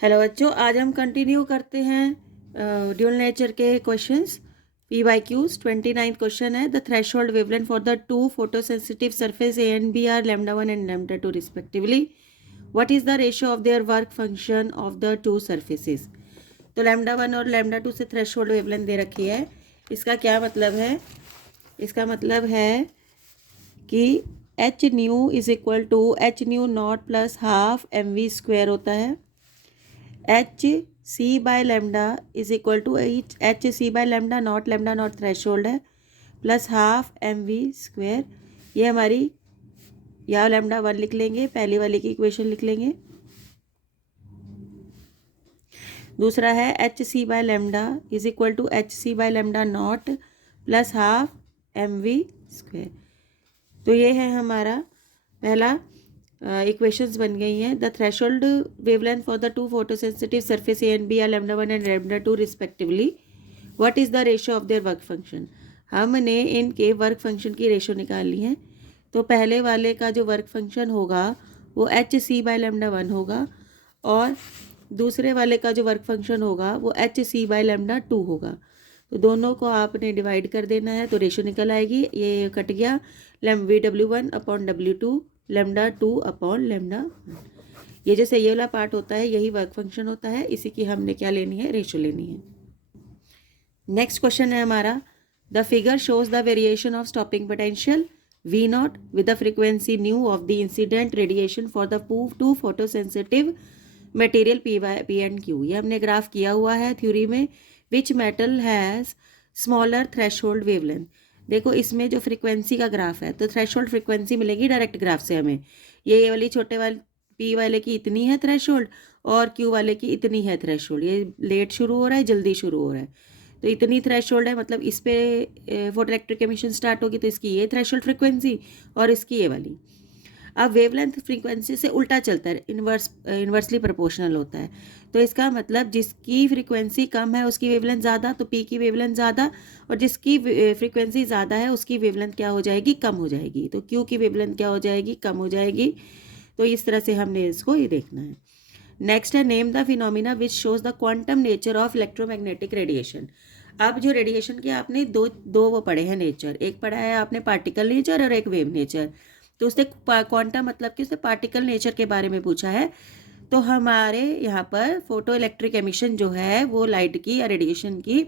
Hello बच्चों, आज हम कंटिन्यू करते हैं ड्यूल नेचर के क्वेश्चंस। PYQs 29 क्वेश्चन है। The threshold wavelength for the two photosensitive surface A and B are λ1 and λ2 respectively. What is the ratio of their work function of the two surfaces. तो λ1 और λ2 से threshold wavelength दे रखी है। इसका क्या मतलब है? इसका मतलब है कि H nu is equal to H nu not plus half mv square होता है। H C by lambda is equal to H C by lambda not threshold है, प्लस हाफ mv स्क्वेयर। ये हमारी, या लेमडा 1 लिख लेंगे, पहली वाली की इक्वेशन लिख लेंगे। दूसरा है H C by lambda is equal to H C by lambda not plus half mv square. तो ये है हमारा पहला इक्वेशंस बन गई हैं। The threshold wavelength for the two photosensitive surface A and B are λ1 and λ2 respectively. What is the ratio of their work function. हमने इनके वर्क फंक्शन की रेशियो निकाल ली है। तो पहले वाले का जो वर्क फंक्शन होगा वो एच सी बाय λ1 होगा, और दूसरे वाले का जो वर्क फंक्शन होगा वो एच सी बाय λ2 होगा। तो दोनों को आपने डिवाइड कर देना है, तो रेशियो निकल आएगी। ये कट गया, VW1 अपॉन W2 λ2 अपॉन λ1। ये जैसे ये वाला पार्ट होता है यही वर्क फंक्शन होता है, इसी की हमने क्या लेनी है, रेशियो लेनी है। नेक्स्ट क्वेश्चन है हमारा, the figure shows the variation of stopping potential V0 with the frequency new of the incident radiation for the two photosensitive material P and Q। ये हमने ग्राफ किया हुआ है थ्योरी में। Which metal has smaller threshold wavelength. देखो इसमें जो frequency का ग्राफ है, तो थ्रेशोल्ड फ्रीक्वेंसी मिलेगी डायरेक्ट ग्राफ से हमें। ये वाली छोटे वाले P वाले की इतनी है थ्रेशोल्ड, और Q वाले की इतनी है थ्रेशोल्ड। ये लेट शुरू हो रहा है, जल्दी शुरू हो रहा है, तो इतनी थ्रेशोल्ड है, मतलब इस पे फोटो इलेक्ट्रिक एमिशन स्टार्ट होगी, तो इसकी ये थ्रेशोल्ड फ्रीक्वेंसी और इसकी ये वाली। अब वेवलेंथ फ्रीक्वेंसी से उल्टा चलता है, इन्वर्सली प्रोपोर्शनल होता है। तो इसका मतलब जिसकी फ्रीक्वेंसी कम है उसकी वेवलेंथ ज़्यादा, तो पी की वेवलेंथ ज़्यादा, और जिसकी फ्रीक्वेंसी ज़्यादा है उसकी वेवलेंथ क्या हो जाएगी, कम हो जाएगी। तो क्यू की वेवलेंथ क्या हो जाएगी, कम हो जाएगी। तो इस तरह से हमने इसको ये देखना है। नेक्स्ट है, name the phenomena which shows the quantum nature of electromagnetic radiation. अब जो रेडिएशन के आपने दो वो पढ़े हैं नेचर, एक पढ़ा है आपने पार्टिकल नेचर और एक वेव नेचर। तो उसने क्वांटम मतलब कि उसने पार्टिकल नेचर के बारे में पूछा है। तो हमारे यहाँ पर फोटो इलेक्ट्रिक एमिशन जो है वो लाइट की या रेडिएशन की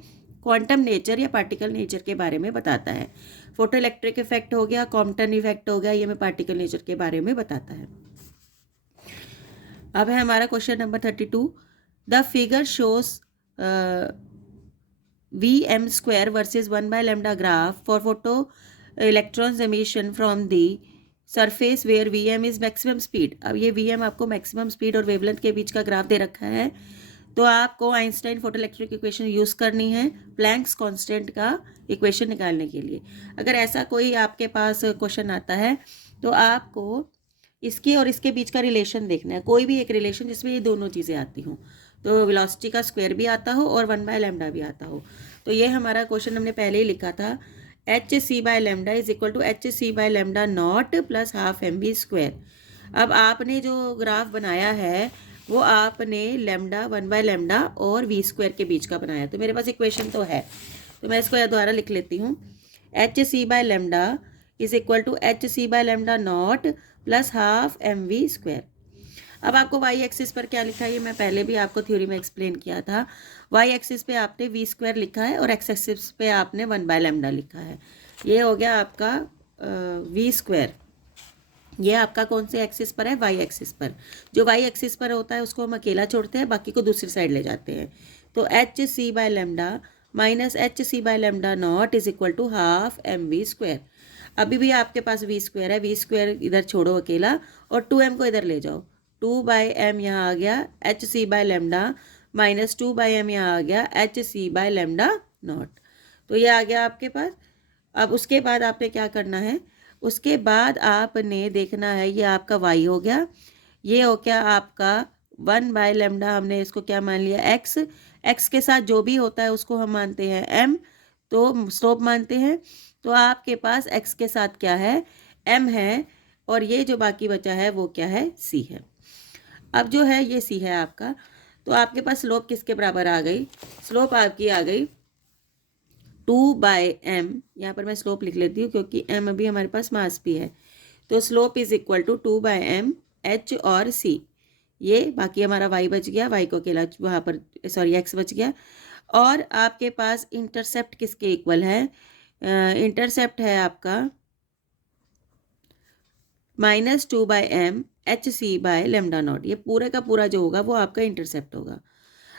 क्वांटम नेचर या पार्टिकल नेचर के बारे में बताता है। फोटो इलेक्ट्रिक इफेक्ट हो गया, कॉम्पटन इफेक्ट हो गया, ये हमें पार्टिकल नेचर के बारे में बताता है। अब है हमारा question number 32। The figure shows VM square versus 1/λ graph for photo electrons emission from the surface where VM is maximum speed. अब ये VM आपको मैक्सिमम स्पीड और वेवलेंथ के बीच का ग्राफ दे रखा है। तो आपको Einstein photo electric equation use करनी है प्लैंक्स कांस्टेंट का इक्वेशन निकालने के लिए। अगर ऐसा कोई आपके पास क्वेश्चन आता है तो आपको इसके और इसके बीच का रिलेशन देखना है, कोई भी एक रिलेशन जिसमें ये दोनों चीज़ें आती हों। तो वेलोसिटी का स्क्वायर भी आता हो और 1/λ भी आता हो। तो ये हमारा क्वेश्चन हमने पहले ही लिखा था, H C by lambda is equal to H C by lambda not plus half mv square. अब आपने जो ग्राफ बनाया है वो आपने लेमडा 1/λ और v स्क्वायर के बीच का बनाया। तो मेरे पास इक्वेशन तो है, तो मैं इसको दोबारा लिख लेती हूँ। H C by lambda is equal to H C by lambda not plus half mv square. अब आपको वाई एक्सिस पर क्या लिखा है, ये मैं पहले भी आपको थ्योरी में एक्सप्लेन किया था। वाई एक्सिस पे आपने वी स्क्वायर लिखा है और एक्स एक्सिस पे आपने 1/λ लिखा है। ये हो गया आपका वी स्क्वायर। ये आपका कौन से एक्सिस पर है, वाई एक्सिस पर। जो वाई एक्सिस पर होता है उसको हम अकेला छोड़ते हैं, बाकी को दूसरी साइड ले जाते हैं। तो H C by lambda minus H C by lambda not is equal to half mv square. अभी भी आपके पास वी स्क्वायर है, वी स्क्वायर इधर छोड़ो अकेला और 2m को इधर ले जाओ। 2/m यहाँ आ गया H C by lambda minus 2/m यहाँ आ गया H C by lambda not. तो ये आ गया आपके पास। अब उसके बाद आपने क्या करना है, उसके बाद आपने देखना है, ये आपका y हो गया, ये हो गया आपका 1/λ, हमने इसको क्या मान लिया, x के साथ जो भी होता है उसको हम मानते हैं m, तो स्लोप मानते हैं। तो आपके पास x के साथ क्या है, m है, और ये जो बाकी बचा है वो क्या है, c है। अब जो है ये c है आपका। तो आपके पास स्लोप किसके बराबर आ गई? स्लोप आपकी आ गई 2/m। यहाँ पर मैं स्लोप लिख लेती हूँ क्योंकि m अभी हमारे पास मास भी है। तो slope is equal to 2/m h और c। ये बाकी हमारा y बच गया, y को अकेला वहाँ पर सॉरी x बच गया। और आपके पास इंटरसेप्ट किसके इक्वल है? इंटरसेप्ट है आपका -2/m hc/λ0। ये पूरे का पूरा जो होगा वो आपका इंटरसेप्ट होगा।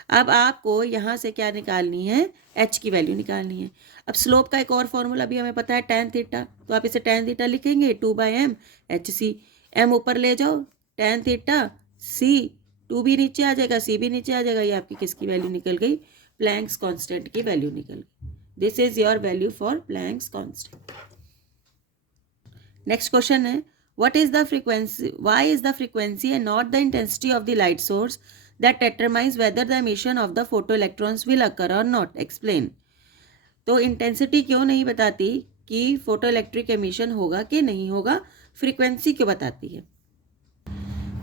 अब आपको यहाँ से क्या निकालनी है? h की वैल्यू निकालनी है। अब स्लोप का एक और फॉर्मूला भी हमें पता है, tan थीटा। तो आप इसे tan थीटा लिखेंगे 2/m hc। m ऊपर ले जाओ, tan थीटा c, 2 भी नीचे आ जाएगा, c भी नीचे आ जाएगा। ये आपकी किसकी वैल्यू निकल गई? प्लैंक्स कांस्टेंट की वैल्यू निकल गई। This is your value for Planck's constant. Next question है, what is the frequency, why is the frequency and not the intensity of the light source that determines whether the emission of the photoelectrons will occur or not? Explain। तो intensity क्यों नहीं बताती कि photo electric emission होगा कि नहीं होगा, frequency क्यों बताती है?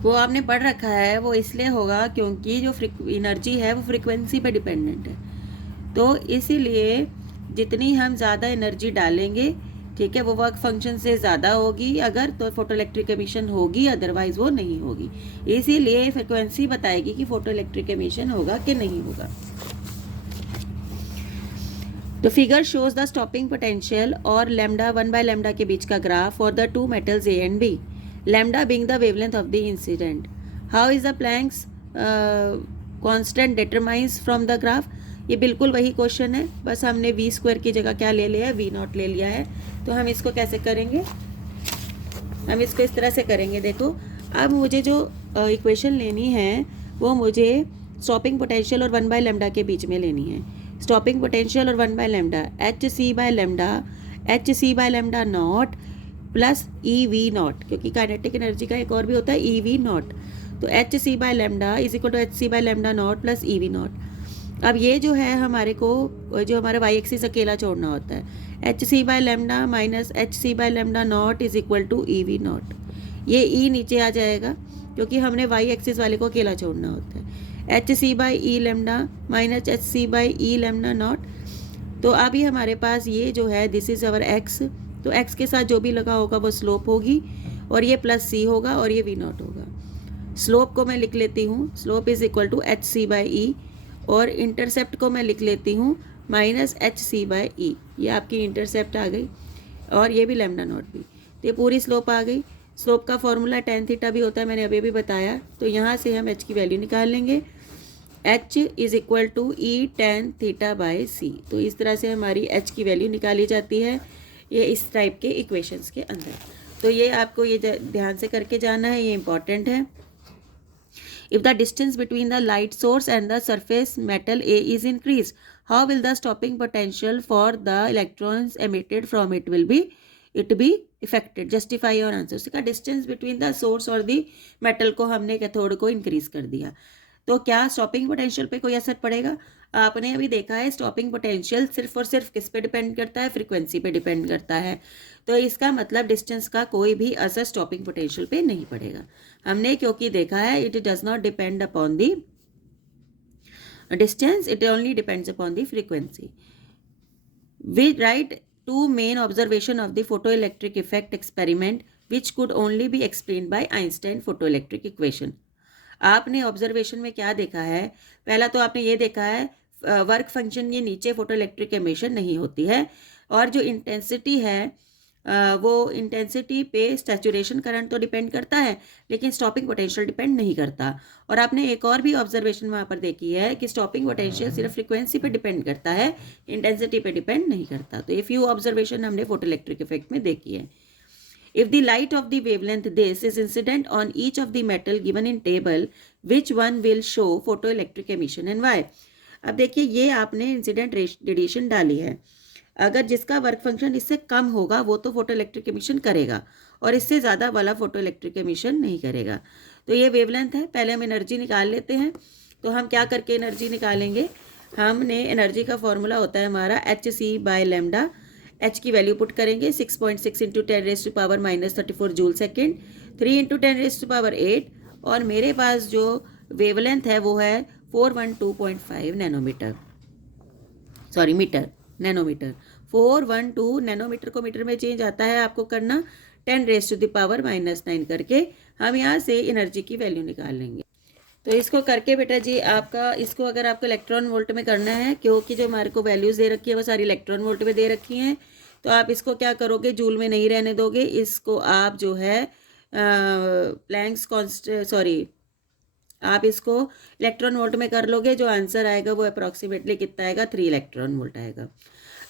वो आपने पढ़ रखा है, वो इसलिए होगा क्योंकि जो एनर्जी है वो फ्रीक्वेंसी पे डिपेंडेंट है। तो इसीलिए जितनी हम ज़्यादा एनर्जी डालेंगे, ठीक है, वो वर्क फंक्शन से ज़्यादा होगी अगर, तो फोटो इलेक्ट्रिक एमिशन होगी, अदरवाइज वो नहीं होगी। इसीलिए फ्रिक्वेंसी बताएगी कि फोटो इलेक्ट्रिक एमिशन होगा कि नहीं होगा। तो figure shows the stopping potential और लैम्डा 1/λ के बीच का graph for the 2 metals A and B, lambda being the wavelength of the incident. How is the Planck's constant determines from the graph? ये बिल्कुल वही क्वेश्चन है, बस हमने v² की जगह क्या ले लिया है? v0 ले लिया है। तो हम इसको कैसे करेंगे? हम इसको इस तरह से करेंगे। देखो, अब मुझे जो इक्वेशन लेनी है वो मुझे स्टॉपिंग पोटेंशियल और 1/λ के बीच में लेनी है। स्टॉपिंग पोटेंशियल और 1/λ hc/λ0 प्लस EV0, क्योंकि काइनेटिक एनर्जी का एक और भी होता है EV0। तो hc/λ is equal to hc/λ0 plus EV0। अब ये जो है हमारे को, जो हमारा y एक्सिस अकेला छोड़ना होता है, hc/λ minus hc/λ0 is equal to EV0। ये E नीचे आ जाएगा क्योंकि हमने y एक्सिस वाले को अकेला छोड़ना होता है। hc/E minus hc/E0। तो अभी हमारे पास ये जो है दिस इज अवर x। तो x के साथ जो भी लगा होगा वो स्लोप होगी, और ये प्लस c होगा और ये v0 होगा। स्लोप को मैं लिख लेती हूँ, slope is equal to hc/E, और इंटरसेप्ट को मैं लिख लेती हूँ माइनस hc/E। ये आपकी इंटरसेप्ट आ गई, और ये भी λ0 भी। तो ये पूरी स्लोप आ गई। स्लोप का फॉर्मूला tan थीटा भी होता है, मैंने अभी भी बताया। तो यहाँ से हम h की वैल्यू निकाल लेंगे, h is equal to E tan θ/c। तो इस तरह से हमारी h की वैल्यू निकाली जाती है, ये इस टाइप के इक्वेशंस के अंदर। तो ये आपको ये ध्यान से करके जाना है, ये इंपॉर्टेंट है। If the distance between the light source and the surface metal A is increased, how will the stopping potential for the electrons emitted from it be affected? Justify your answer। उसका distance between the source और the metal को हमने cathode को increase कर दिया, तो क्या stopping potential पे कोई असर पड़ेगा? आपने अभी देखा है स्टॉपिंग पोटेंशियल सिर्फ और सिर्फ किस पे डिपेंड करता है? फ्रीक्वेंसी पे डिपेंड करता है। तो इसका मतलब डिस्टेंस का कोई भी असर स्टॉपिंग पोटेंशियल पे नहीं पड़ेगा। हमने क्योंकि देखा है it does not depend upon the distance, it only depends upon the frequency. We write 2 main observation of the photoelectric effect experiment which could only be explained by Einstein photoelectric equation. आपने observation में क्या देखा है? पहला तो आपने ये देखा है वर्क फंक्शन ये नीचे फोटो इलेक्ट्रिक एमिशन नहीं होती है, और जो इंटेंसिटी है वो इंटेंसिटी पे सैचुरेशन करंट तो डिपेंड करता है, लेकिन स्टॉपिंग पोटेंशियल डिपेंड नहीं करता। और आपने एक और भी ऑब्जर्वेशन वहाँ पर देखी है कि स्टॉपिंग पोटेंशियल सिर्फ फ्रीक्वेंसी पे डिपेंड करता है, इंटेंसिटी पे डिपेंड नहीं करता। तो ये फ्यू ऑब्जर्वेशन हमने फोटो इलेक्ट्रिक इफेक्ट में देखी है। If the light of the wavelength this is incident on each of the metal given in table, which one will show photoelectric emission and why? अब देखिए ये आपने इंसिडेंट रेडिएशन डाली है, अगर जिसका वर्क फंक्शन इससे कम होगा वो तो फोटो इलेक्ट्रिक एमिशन करेगा, और इससे ज़्यादा वाला फोटो इलेक्ट्रिक एमिशन नहीं करेगा। तो ये वेवलेंथ है। पहले हम एनर्जी निकाल लेते हैं। तो हम क्या करके एनर्जी निकालेंगे? हमने एनर्जी का फॉर्मूला होता है हमारा hc/λ। h की वैल्यू पुट करेंगे 6.6 इंटू 10⁻⁻34 जूल सेकेंड, 3 इंटू 10⁻8, और मेरे पास जो वेवलेंथ है वो है 412.5 nanometer, sorry meter, nanometer. 412 nanometer को मीटर में चेंज आता है आपको करना 10⁻⁻⁹ करके हम यहाँ से एनर्जी की वैल्यू निकाल लेंगे। तो इसको करके बेटा जी आपका इसको अगर आपको इलेक्ट्रॉन वोल्ट में करना है, क्योंकि जो हमारे को वैल्यूज़ दे रखी है वो सारी इलेक्ट्रॉन वोल्ट में दे रखी हैं, तो आप इसको क्या करोगे, जूल में नहीं रहने दोगे, इसको आप जो है प्लैंक्स कांस्टेंट, सॉरी, आप इसको इलेक्ट्रॉन वोल्ट में कर लोगे। जो आंसर आएगा वो अप्रॉक्सीमेटली कितना आएगा, 3 इलेक्ट्रॉन वोल्ट आएगा।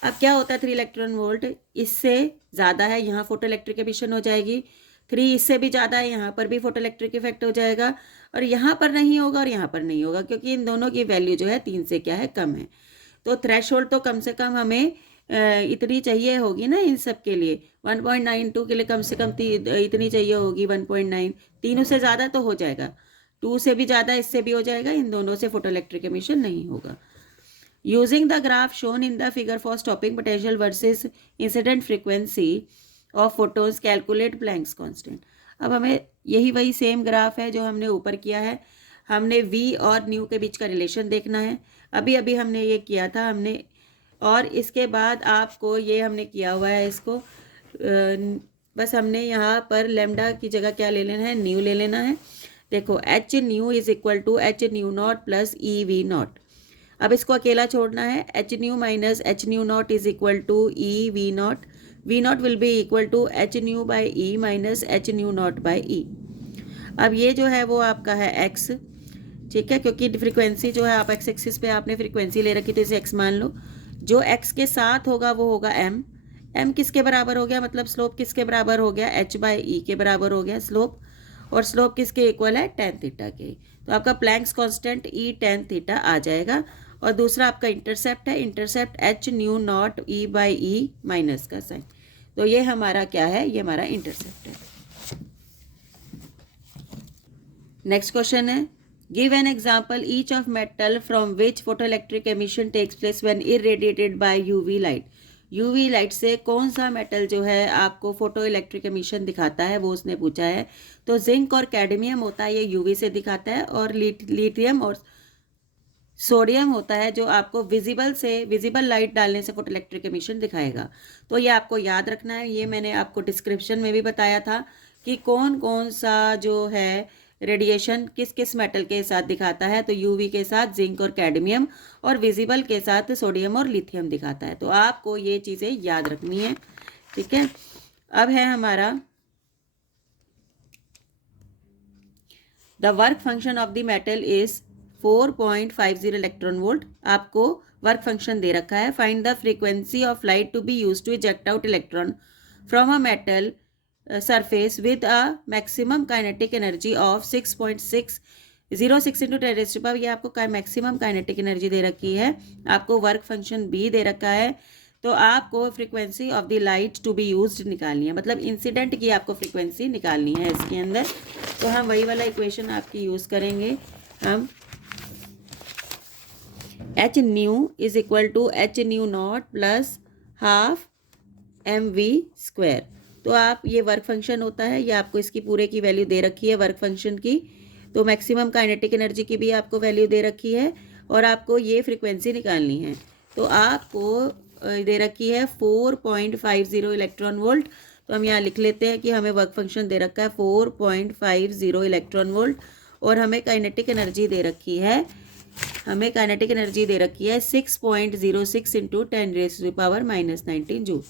अब क्या होता है 3 इलेक्ट्रॉन वोल्ट, इससे ज़्यादा है यहाँ फोटो इलेक्ट्रिक एमिशन हो जाएगी, 3 इससे भी ज़्यादा है यहाँ पर भी फोटो इलेक्ट्रिक इफेक्ट हो जाएगा, और यहाँ पर नहीं होगा और यहाँ पर नहीं होगा, क्योंकि इन दोनों की वैल्यू जो है 3 से क्या है, कम है। तो थ्रेशोल्ड तो कम से कम हमें इतनी चाहिए होगी ना, इन सब के लिए 1.92 के लिए कम से कम इतनी चाहिए होगी 1.9, तीनों से ज़्यादा तो हो जाएगा, 2 से भी ज़्यादा इससे भी हो जाएगा, इन दोनों से फोटो इलेक्ट्रिक एमिशन नहीं होगा। Using the graph shown in the figure for stopping potential versus incident frequency of photons calculate Planck's constant. अब हमें यही वही सेम ग्राफ है जो हमने ऊपर किया है, हमने v और न्यू के बीच का रिलेशन देखना है। अभी अभी हमने ये किया था हमने, और इसके बाद आपको ये हमने किया हुआ है इसको, बस हमने यहाँ पर लेमडा की जगह क्या ले लेना है, न्यू ले लेना है। देखो H nu is equal to H nu not plus E V not. अब इसको अकेला छोड़ना है, H nu minus H nu not is equal to E V not, V not will be equal to H nu by E minus H nu not by E. अब ये जो है वो आपका है एक्स, ठीक है, क्योंकि फ्रीक्वेंसी जो है आप एक्स एक्सिस पे आपने फ्रीक्वेंसी ले रखी तो इसे एक्स मान लो। जो एक्स के साथ होगा वो होगा एम, एम किसके बराबर हो गया, मतलब स्लोप किसके बराबर हो गया, एच बाई ई के बराबर हो गया स्लोप, और स्लोप किसके इक्वल है, tan थीटा के। तो आपका Planck's constant E tan theta आ जाएगा। और दूसरा आपका इंटरसेप्ट है, intercept H nu not E by E minus का साइन। तो ये हमारा क्या है, ये हमारा इंटरसेप्ट है। नेक्स्ट क्वेश्चन है, give an example each of metal from which photo electric emission takes place when irradiated by UV light. UV light से कौन सा मेटल जो है आपको फोटो इलेक्ट्रिक एमिशन दिखाता है, वो उसने पूछा है। तो जिंक और कैडमियम होता है, ये यूवी से दिखाता है, और लिथियम और सोडियम होता है जो आपको विजिबल लाइट डालने से फोटो इलेक्ट्रिक एमिशन दिखाएगा। तो ये आपको याद रखना है, ये मैंने आपको डिस्क्रिप्शन में भी बताया था कि कौन कौन सा जो है रेडिएशन किस किस मेटल के साथ दिखाता है। तो यूवी के साथ जिंक और कैडमियम, और विजिबल के साथ सोडियम और लिथियम दिखाता है। तो आपको ये चीज़ें याद रखनी है, ठीक है। अब है हमारा the work function of the metal is 4.50 electron volt. आपको वर्क फंक्शन दे रखा है, find the frequency of light to be use to eject out electron from a metal surface with a maximum kinetic energy of 6.606 into 10⁻⁴। ये आपको maximum kinetic energy दे रखी है, आपको work function भी दे रखा है। तो आपको frequency of the light to be used निकालनी है, मतलब इंसिडेंट की आपको फ्रीक्वेंसी निकालनी है इसके अंदर। तो हम वही वाला इक्वेशन आपकी यूज़ करेंगे, हम H nu is equal to H nu not plus half M V square. तो आप ये वर्क फंक्शन होता है, ये आपको इसकी पूरे की वैल्यू दे रखी है वर्क फंक्शन की। तो मैक्सिमम काइनेटिक एनर्जी की भी आपको वैल्यू दे रखी है, और आपको ये फ्रीक्वेंसी निकालनी है। तो आपको दे रखी है 4.50 इलेक्ट्रॉन वोल्ट। तो हम यहाँ लिख लेते हैं कि हमें वर्क फंक्शन दे रखा है 4.50 इलेक्ट्रॉन वोल्ट, और हमें काइनेटिक एनर्जी दे रखी है, 6.06 इंटू 10⁻⁻⁹ जूल।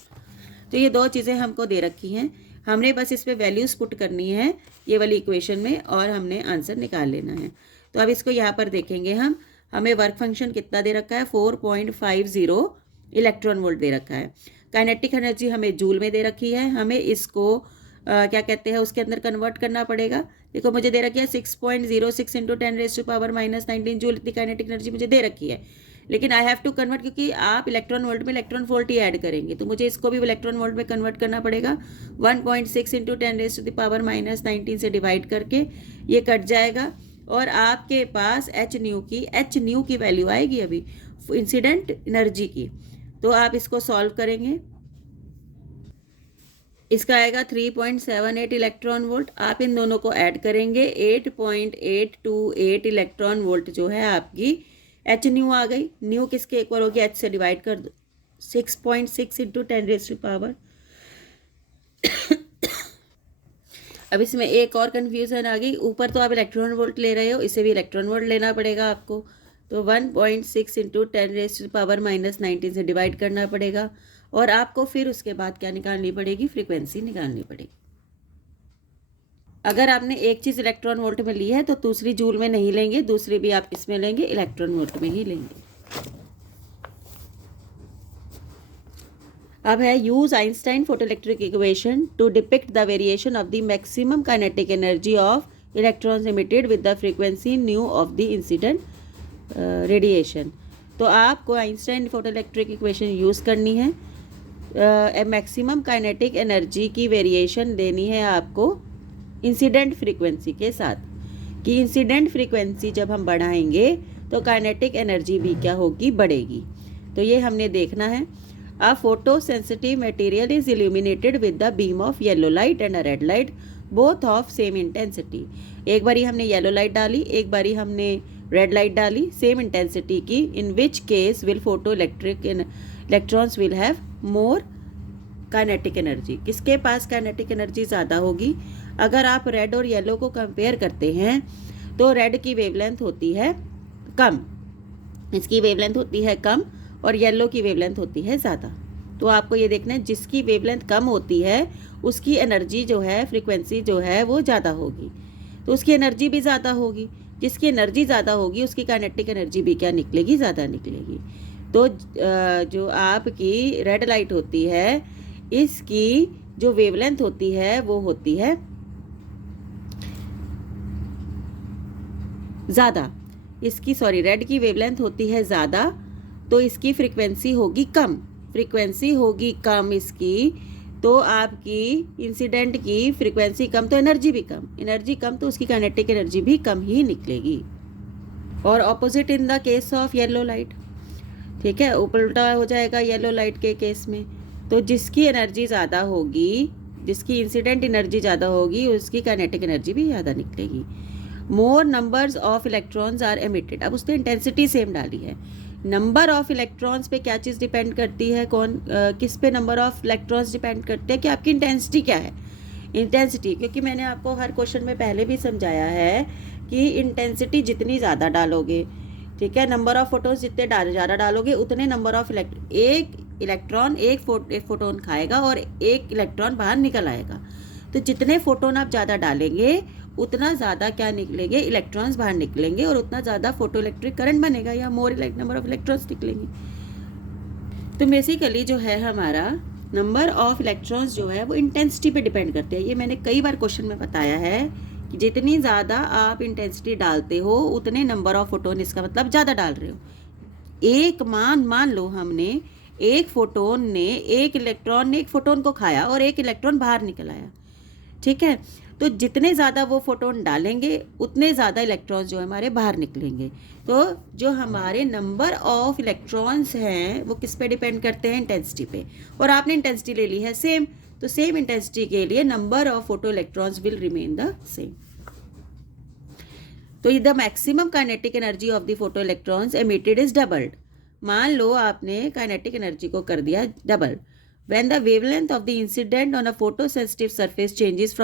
तो ये दो चीज़ें हमको दे रखी हैं, हमने बस इस पर वैल्यूज़ पुट करनी है ये वाली इक्वेशन में, और हमने आंसर निकाल लेना है। तो अब इसको यहाँ पर देखेंगे हम, हमें वर्क फंक्शन कितना दे रखा है, 4.50 इलेक्ट्रॉन वोल्ट दे रखा है। काइनेटिक एनर्जी हमें जूल में दे रखी है, हमें इसको क्या कहते हैं उसके अंदर कन्वर्ट करना पड़ेगा। देखो मुझे दे रखी है 6.06 इंटू 10⁻⁻⁻ जूल, इतनी काइनेटिक एनर्जी मुझे दे रखी है, लेकिन आई हैव टू कन्वर्ट, क्योंकि आप इलेक्ट्रॉन वोल्ट में इलेक्ट्रॉन वोल्ट ही ऐड करेंगे, तो मुझे इसको भी इलेक्ट्रॉन वोल्ट में कन्वर्ट करना पड़ेगा। 1.6 इंटू 10⁻⁻⁹ से डिवाइड करके ये कट जाएगा, और आपके पास एच न्यू की वैल्यू आएगी अभी इंसिडेंट एनर्जी की। तो आप इसको सॉल्व करेंगे, इसका आएगा 3.78 इलेक्ट्रॉन वोल्ट। आप इन दोनों को ऐड करेंगे, 8.828 इलेक्ट्रॉन वोल्ट जो है आपकी एच न्यू आ गई। न्यू किसके इक्वल होगी, एच से डिवाइड कर दो, 6.6 इंटू 10⁻⁴। अब इसमें एक और कन्फ्यूज़न आ गई, ऊपर तो आप इलेक्ट्रॉन वोल्ट ले रहे हो, इसे भी इलेक्ट्रॉन वोल्ट लेना पड़ेगा आपको। तो 1.6 इंटू 10⁻⁻19 से डिवाइड करना पड़ेगा, और आपको फिर उसके बाद क्या निकालनी पड़ेगी, फ्रीक्वेंसी निकालनी पड़ेगी। अगर आपने एक चीज़ इलेक्ट्रॉन वोल्ट में ली है तो दूसरी जूल में नहीं लेंगे, दूसरी भी आप इसमें लेंगे, इलेक्ट्रॉन वोल्ट में ही लेंगे। अब है use Einstein photoelectric equation two depict the variation of the maximum kinetic energy of electrons emitted with the frequency new of the incident radiation. तो आपको आइंस्टाइन फोटोइलेक्ट्रिक इक्वेशन यूज़ करनी है, मैक्सिमम काइनेटिक एनर्जी की variation देनी है आपको incident frequency के साथ, कि इंसिडेंट फ्रीक्वेंसी जब हम बढ़ाएंगे तो काइनेटिक एनर्जी भी क्या होगी, बढ़ेगी। तो ये हमने देखना है। A photosensitive material is illuminated with the beam of yellow light and a red light, both of same intensity. एक बारी हमने येलो लाइट डाली, एक बारी हमने रेड लाइट डाली, सेम इंटेंसिटी की। In which case will photo electric electrons will have more kinetic energy. किसके पास काइनेटिक एनर्जी ज़्यादा होगी? अगर आप रेड और येलो को कंपेयर करते हैं तो रेड की वेवलेंथ होती है कम, इसकी वेवलेंथ होती है कम, और येलो की वेवलेंथ होती है ज़्यादा। तो आपको ये देखना है, जिसकी वेवलेंथ कम होती है उसकी एनर्जी जो है, फ्रीक्वेंसी जो है वो ज़्यादा होगी, तो उसकी एनर्जी भी ज़्यादा होगी। जिसकी एनर्जी ज़्यादा होगी उसकी काइनेटिक एनर्जी भी क्या निकलेगी, ज़्यादा निकलेगी। तो जो आपकी रेड लाइट होती है, इसकी जो वेवलेंथ होती है वो होती है ज़्यादा, इसकी रेड की वेवलेंथ होती है ज़्यादा, तो इसकी फ्रीक्वेंसी होगी कम, फ्रीक्वेंसी होगी कम इसकी, तो आपकी इंसिडेंट की फ्रीक्वेंसी कम तो एनर्जी भी कम, एनर्जी कम तो उसकी काइनेटिक एनर्जी भी कम ही निकलेगी। और opposite in the case of yellow light, ठीक है, उल्टा हो जाएगा येलो लाइट के केस में। तो जिसकी एनर्जी ज़्यादा होगी, जिसकी इंसिडेंट एनर्जी ज़्यादा होगी, उसकी काइनेटिक एनर्जी भी ज़्यादा निकलेगी। More numbers of electrons are emitted. अब उसने इंटेंसिटी सेम डाली है। नंबर ऑफ इलेक्ट्रॉन्स पे क्या चीज़ डिपेंड करती है, किस पे नंबर ऑफ इलेक्ट्रॉन्स डिपेंड करते हैं, कि आपकी इंटेंसिटी क्या है। इंटेंसिटी, क्योंकि मैंने आपको हर क्वेश्चन में पहले भी समझाया है कि इंटेंसिटी जितनी ज़्यादा डालोगे, ठीक है, नंबर ऑफ फोटोन्स जितने ज़्यादा डालोगे उतने नंबर ऑफ एक इलेक्ट्रॉन एक फोटोन खाएगा और एक इलेक्ट्रॉन बाहर निकल आएगा। तो जितने फोटोन आप ज़्यादा डालेंगे उतना ज़्यादा क्या निकलेंगे, इलेक्ट्रॉन्स बाहर निकलेंगे, और उतना ज़्यादा फोटो इलेक्ट्रिक करंट बनेगा, या मोर नंबर ऑफ इलेक्ट्रॉन्स निकलेंगे। तो बेसिकली जो है हमारा नंबर ऑफ इलेक्ट्रॉन्स जो है वो इंटेंसिटी पे डिपेंड करते हैं। ये मैंने कई बार क्वेश्चन में बताया है कि जितनी ज़्यादा आप इंटेंसिटी डालते हो उतने नंबर ऑफ फोटोन, इसका मतलब ज़्यादा डाल रहे हो। एक मान लो हमने एक फोटोन ने, एक इलेक्ट्रॉन ने एक फोटोन को खाया और एक इलेक्ट्रॉन बाहर निकल आया, ठीक है। तो जितने ज़्यादा वो फोटोन डालेंगे उतने ज़्यादा इलेक्ट्रॉन्स जो हमारे बाहर निकलेंगे। तो जो हमारे नंबर ऑफ इलेक्ट्रॉन्स हैं वो किस पे डिपेंड करते हैं, इंटेंसिटी पे। और आपने इंटेंसिटी ले ली है सेम, तो सेम इंटेंसिटी के लिए number of photo electrons will remain the same. तो the maximum kinetic energy of the photo electrons emitted is doubled. मान लो आपने काइनेटिक एनर्जी को कर दिया double. When the wavelength of the incident on a photosensitive surface changes from